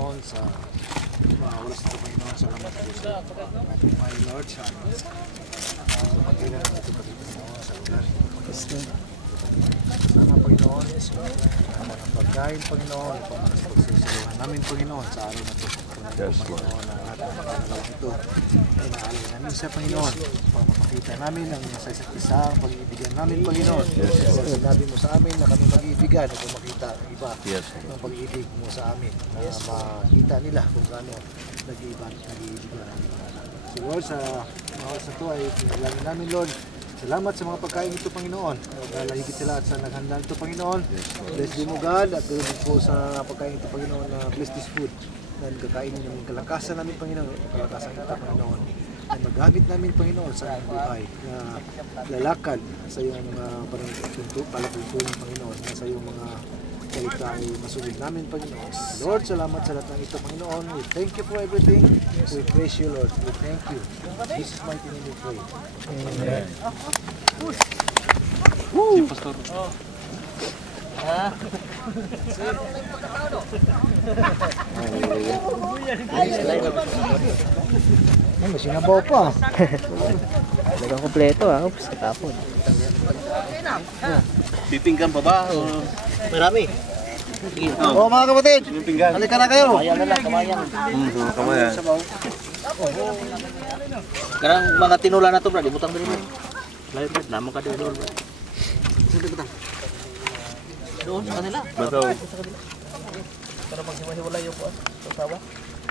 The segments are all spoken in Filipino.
Panginoon, sa mga oras na ito, Panginoon. Salamat po sa ating my Lord, sa pagkailan na ito, Panginoon, sa lugar ng pagkasal. Sana, Panginoon, ang mga pagkain, Panginoon, ang mga pagsusuruhan namin, Panginoon, sa araw na ito. Panginoon, ang ating pangalawang ito. Inaalala namin sa Panginoon, para mapakita namin ang sa isa't isa, ang pag-iibigan namin, Panginoon. Sinabi mo sa amin na kami mag-iibigan, kung makita ang iba ng pag-iibig mo sa amin, na makita nila kung gaano nag-iibigan namin. So Lord, sa mga oras na ito ay pinalangin namin, Lord. Salamat sa mga pagkain ito, Panginoon. Higit sa lahat sa naghanda ito, Panginoon. Bless din mo, God, at gawin po sa pagkain ito, Panginoon, na bless this food. Na nagkakainin ng kalakasan namin, Panginoon, kalakasan ito, Panginoon, na magamit namin, Panginoon, sa aming buhay, na lalakad sa iyong mga palatuntunin, Panginoon, na sa iyong mga salita ay masunod namin, Panginoon. Lord, salamat sa lahat ng ito, Panginoon. We thank you for everything. We praise you, Lord. We thank you. In Jesus' mighty name we pray. Amen. Si Pastor. May sinabaw pa. Talagang kompleto Oops, katapon. Pipinggan pa ba? Marami. Oo, mga kapatid. Halika na kayo. Kamayan na lang, kamayan. Kamayan. Karang mga tinula na to, brad. Ibutang din mo. Layo, brad. Naman ka din doon, brad. Sino butang? Doon sa kanila. Bato. Pero pag hiwa-hiwalay yung kuwan, sasawa.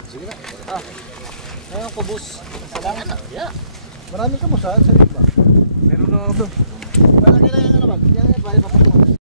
Sige na. Ngayon po, boss. Salamat na. Yeah. Marami ka mo sa iba. Meron na ako doon. Palagay na yan naman. Yan, bahay pa.